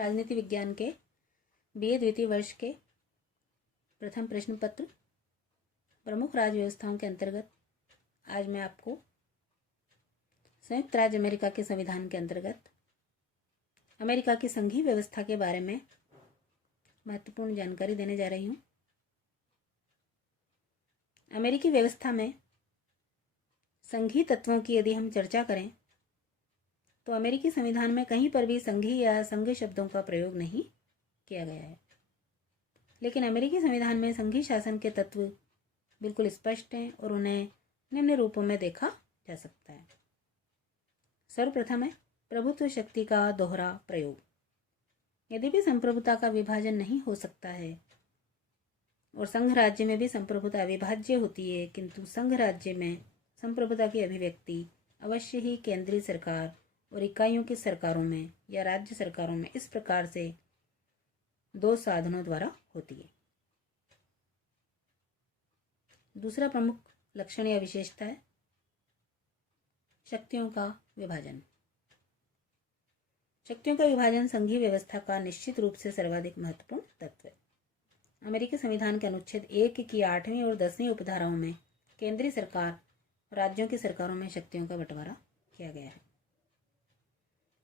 राजनीति विज्ञान के BA द्वितीय वर्ष के प्रथम प्रश्न पत्र प्रमुख राज्य व्यवस्थाओं के अंतर्गत आज मैं आपको संयुक्त राज्य अमेरिका के संविधान के अंतर्गत अमेरिका की संघीय व्यवस्था के बारे में महत्वपूर्ण जानकारी देने जा रही हूँ। अमेरिकी व्यवस्था में संघीय तत्वों की यदि हम चर्चा करें तो अमेरिकी संविधान में कहीं पर भी संघीय या संघ शब्दों का प्रयोग नहीं किया गया है, लेकिन अमेरिकी संविधान में संघीय शासन के तत्व बिल्कुल स्पष्ट हैं और उन्हें निम्न रूपों में देखा जा सकता है। सर्वप्रथम है प्रभुत्व शक्ति का दोहरा प्रयोग। यद्यपि संप्रभुता का विभाजन नहीं हो सकता है और संघ राज्य में भी संप्रभुता अविभाज्य होती है, किंतु संघ राज्य में संप्रभुता की अभिव्यक्ति अवश्य ही केंद्रीय सरकार और इकाइयों की सरकारों में या राज्य सरकारों में इस प्रकार से दो साधनों द्वारा होती है। दूसरा प्रमुख लक्षण या विशेषता है शक्तियों का विभाजन। शक्तियों का विभाजन संघीय व्यवस्था का निश्चित रूप से सर्वाधिक महत्वपूर्ण तत्व है। अमेरिकी संविधान के अनुच्छेद 1 की 8वीं और 10वीं उपधाराओं में केंद्रीय सरकार और राज्यों की सरकारों में शक्तियों का बंटवारा किया गया है।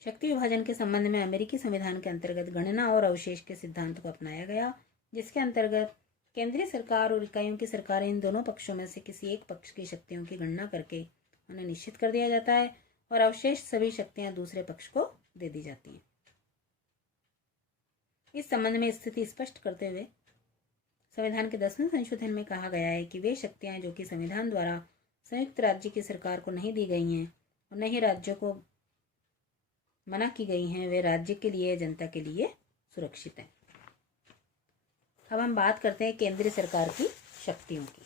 शक्ति विभाजन के संबंध में अमेरिकी संविधान के अंतर्गत गणना और अवशेष के सिद्धांत को अपनाया गया, जिसके अंतर्गत केंद्रीय सरकार और इकाइयों की सरकारें इन दोनों पक्षों में से किसी एक पक्ष की शक्तियों की गणना करके उन्हें निश्चित कर दिया जाता है और अवशेष सभी शक्तियां दूसरे पक्ष को दे दी जाती हैं। इस संबंध में स्थिति स्पष्ट करते हुए संविधान के 10वें संशोधन में कहा गया है कि वे शक्तियां जो कि संविधान द्वारा संयुक्त राज्य की सरकार को नहीं दी गई हैं और न ही राज्यों को मना की गई हैं, वे राज्य के लिए जनता के लिए सुरक्षित हैं। अब हम बात करते हैं केंद्रीय सरकार की शक्तियों की।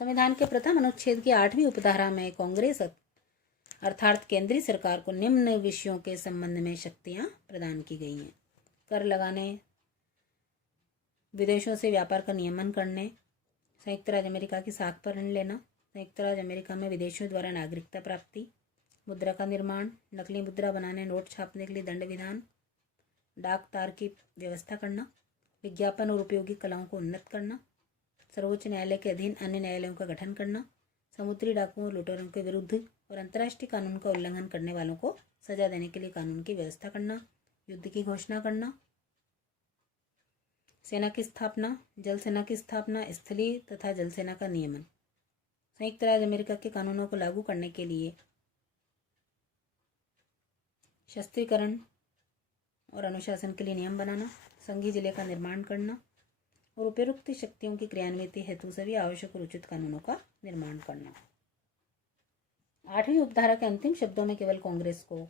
संविधान के प्रथम अनुच्छेद की 8वीं उपधारा में कांग्रेस अर्थात केंद्रीय सरकार को निम्न विषयों के संबंध में शक्तियां प्रदान की गई हैं: कर लगाने, विदेशों से व्यापार का नियमन करने, संयुक्त राज्य अमेरिका की साख पर ऋण लेना, संयुक्त राज्य अमेरिका में विदेशियों द्वारा नागरिकता प्राप्ति, मुद्रा का निर्माण, नकली मुद्रा बनाने, नोट छापने के लिए दंड विधान, डाक तार की व्यवस्था करना, विज्ञापन और उपयोगी कलाओं को उन्नत करना, सर्वोच्च न्यायालय के अधीन अन्य न्यायालयों का गठन करना, समुद्री डाकुओं और लुटेरों के विरुद्ध और अंतर्राष्ट्रीय कानून का उल्लंघन करने वालों को सजा देने के लिए कानून की व्यवस्था करना, युद्ध की घोषणा करना, सेना की स्थापना, जल सेना की स्थापना, स्थलीय तथा जल सेना का नियमन, संयुक्त राज्य अमेरिका के कानूनों को लागू करने के लिए शस्त्रीकरण और अनुशासन के लिए नियम बनाना, संघीय जिले का निर्माण करना और उपयुक्त शक्तियों की क्रियान्विति हेतु सभी आवश्यक और उचित कानूनों का निर्माण करना। 8वीं उपधारा के अंतिम शब्दों में केवल कांग्रेस को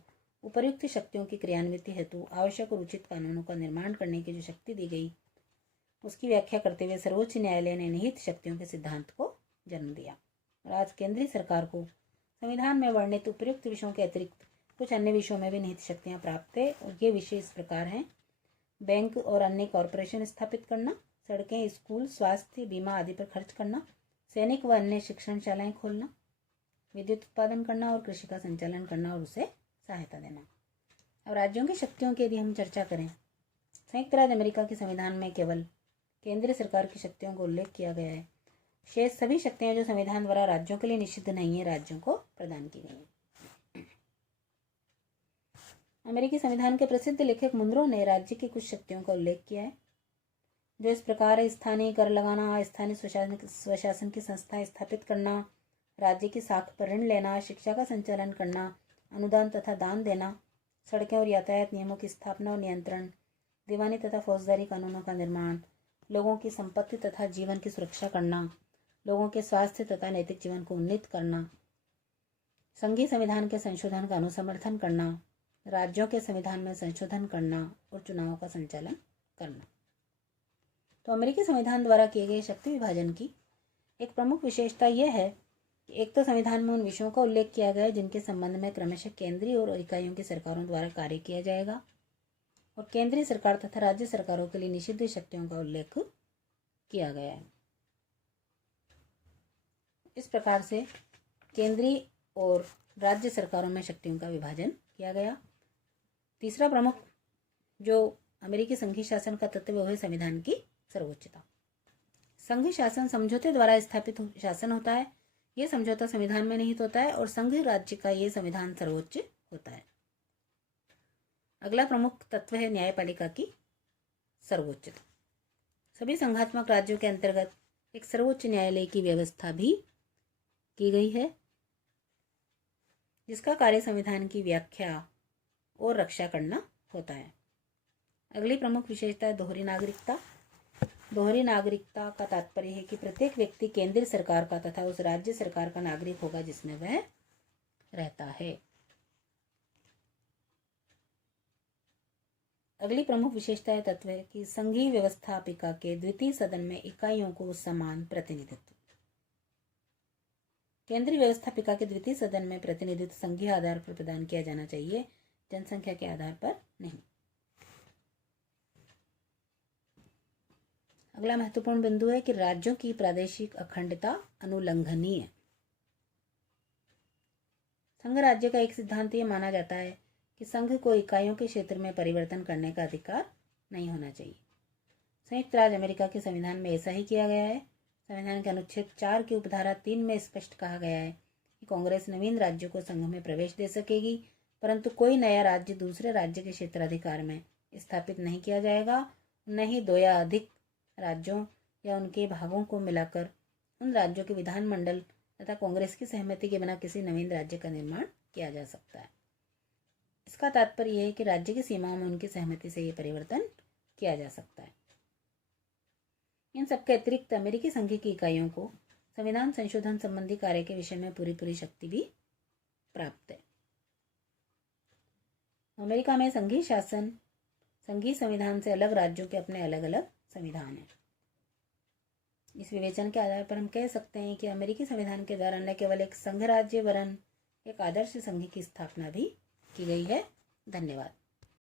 उपयुक्त शक्तियों की क्रियान्विति हेतु आवश्यक और उचित कानूनों का निर्माण करने की जो शक्ति दी गई, उसकी व्याख्या करते हुए सर्वोच्च न्यायालय ने निहित शक्तियों के सिद्धांत को जन्म दिया और आज केंद्रीय सरकार को संविधान में वर्णित उपयुक्त विषयों के अतिरिक्त कुछ अन्य विषयों में भी निहित शक्तियां प्राप्त है और ये विषय इस प्रकार हैं: बैंक और अन्य कॉरपोरेशन स्थापित करना, सड़कें, स्कूल, स्वास्थ्य, बीमा आदि पर खर्च करना, सैनिक व अन्य शिक्षणशालाएं खोलना, विद्युत उत्पादन करना और कृषि का संचालन करना और उसे सहायता देना। अब राज्यों की शक्तियों की यदि हम चर्चा करें, संयुक्त राज्य अमेरिका के संविधान में केवल केंद्रीय सरकार की शक्तियों का उल्लेख किया गया है। शेष सभी शक्तियां जो संविधान द्वारा राज्यों के लिए निषिद्ध नहीं है, राज्यों को प्रदान की गई हैं। अमेरिकी संविधान के प्रसिद्ध लेखक मुनरो ने राज्य की कुछ शक्तियों का उल्लेख किया है, जो इस प्रकार है: स्थानीय कर लगाना, स्थानीय स्वशासन की संस्थाएं स्थापित करना, राज्य की साख पर ऋण लेना, शिक्षा का संचालन करना, अनुदान तथा दान देना, सड़कें और यातायात नियमों की स्थापना और नियंत्रण, दीवानी तथा फौजदारी कानूनों का निर्माण, लोगों की संपत्ति तथा जीवन की सुरक्षा करना, लोगों के स्वास्थ्य तथा नैतिक जीवन को उन्नत करना, संघीय संविधान के संशोधन का अनुसमर्थन करना, राज्यों के संविधान में संशोधन करना और चुनावों का संचालन करना। तो अमेरिकी संविधान द्वारा किए गए शक्ति विभाजन की एक प्रमुख विशेषता यह है कि एक तो संविधान में उन विषयों का उल्लेख किया गया है जिनके संबंध में क्रमशः केंद्रीय और इकाइयों की सरकारों द्वारा कार्य किया जाएगा, और केंद्रीय सरकार तथा राज्य सरकारों के लिए निषिद्ध शक्तियों का उल्लेख किया गया है। इस प्रकार से केंद्रीय और राज्य सरकारों में शक्तियों का विभाजन किया गया। तीसरा प्रमुख जो अमेरिकी संघीय शासन का तत्व है वह है संविधान की सर्वोच्चता। संघीय शासन समझौते द्वारा स्थापित शासन होता है। यह समझौता संविधान में निहित होता है और संघ राज्य का यह संविधान सर्वोच्च होता है। अगला प्रमुख तत्व है न्यायपालिका की सर्वोच्चता। सभी संघात्मक राज्यों के अंतर्गत एक सर्वोच्च न्यायालय की व्यवस्था भी की गई है, जिसका कार्य संविधान की व्याख्या और रक्षा करना होता है। अगली प्रमुख विशेषता है दोहरी नागरिकता। दोहरी नागरिकता का तात्पर्य है कि प्रत्येक व्यक्ति केंद्रीय सरकार का तथा उस राज्य सरकार का नागरिक होगा जिसमें वह रहता है। अगली प्रमुख विशेषता है तत्व है कि संघीय व्यवस्थापिका के द्वितीय सदन में इकाइयों को समान प्रतिनिधित्व। केंद्रीय व्यवस्थापिका के द्वितीय सदन में प्रतिनिधित्व संघीय आधार पर प्रदान किया जाना चाहिए, जनसंख्या के आधार पर नहीं। अगला महत्वपूर्ण बिंदु है कि राज्यों की प्रादेशिक अखंडता अनुलंघनीय। संघ राज्य का एक सिद्धांत यह माना जाता है कि संघ को इकाइयों के क्षेत्र में परिवर्तन करने का अधिकार नहीं होना चाहिए। संयुक्त राज्य अमेरिका के संविधान में ऐसा ही किया गया है। संविधान के अनुच्छेद 4 की उपधारा 3 में स्पष्ट कहा गया है कि कांग्रेस नवीन राज्यों को संघ में प्रवेश दे सकेगी, परंतु कोई नया राज्य दूसरे राज्य के क्षेत्राधिकार में स्थापित नहीं किया जाएगा। न ही 2 या अधिक राज्यों या उनके भागों को मिलाकर उन राज्यों के विधानमंडल तथा कांग्रेस की सहमति के बिना किसी नवीन राज्य का निर्माण किया जा सकता है। इसका तात्पर्य यह है कि राज्य की सीमाओं में उनकी सहमति से यह परिवर्तन किया जा सकता है। इन सबके अतिरिक्त अमेरिकी संघ की इकाइयों को संविधान संशोधन संबंधी कार्य के विषय में पूरी शक्ति भी प्राप्त है। अमेरिका में संघीय शासन संघीय संविधान से अलग राज्यों के अपने अलग अलग संविधान हैं। इस विवेचन के आधार पर हम कह सकते हैं कि अमेरिकी संविधान के द्वारा न केवल एक संघ राज्य वरन एक आदर्श संघ की स्थापना भी की गई है। धन्यवाद।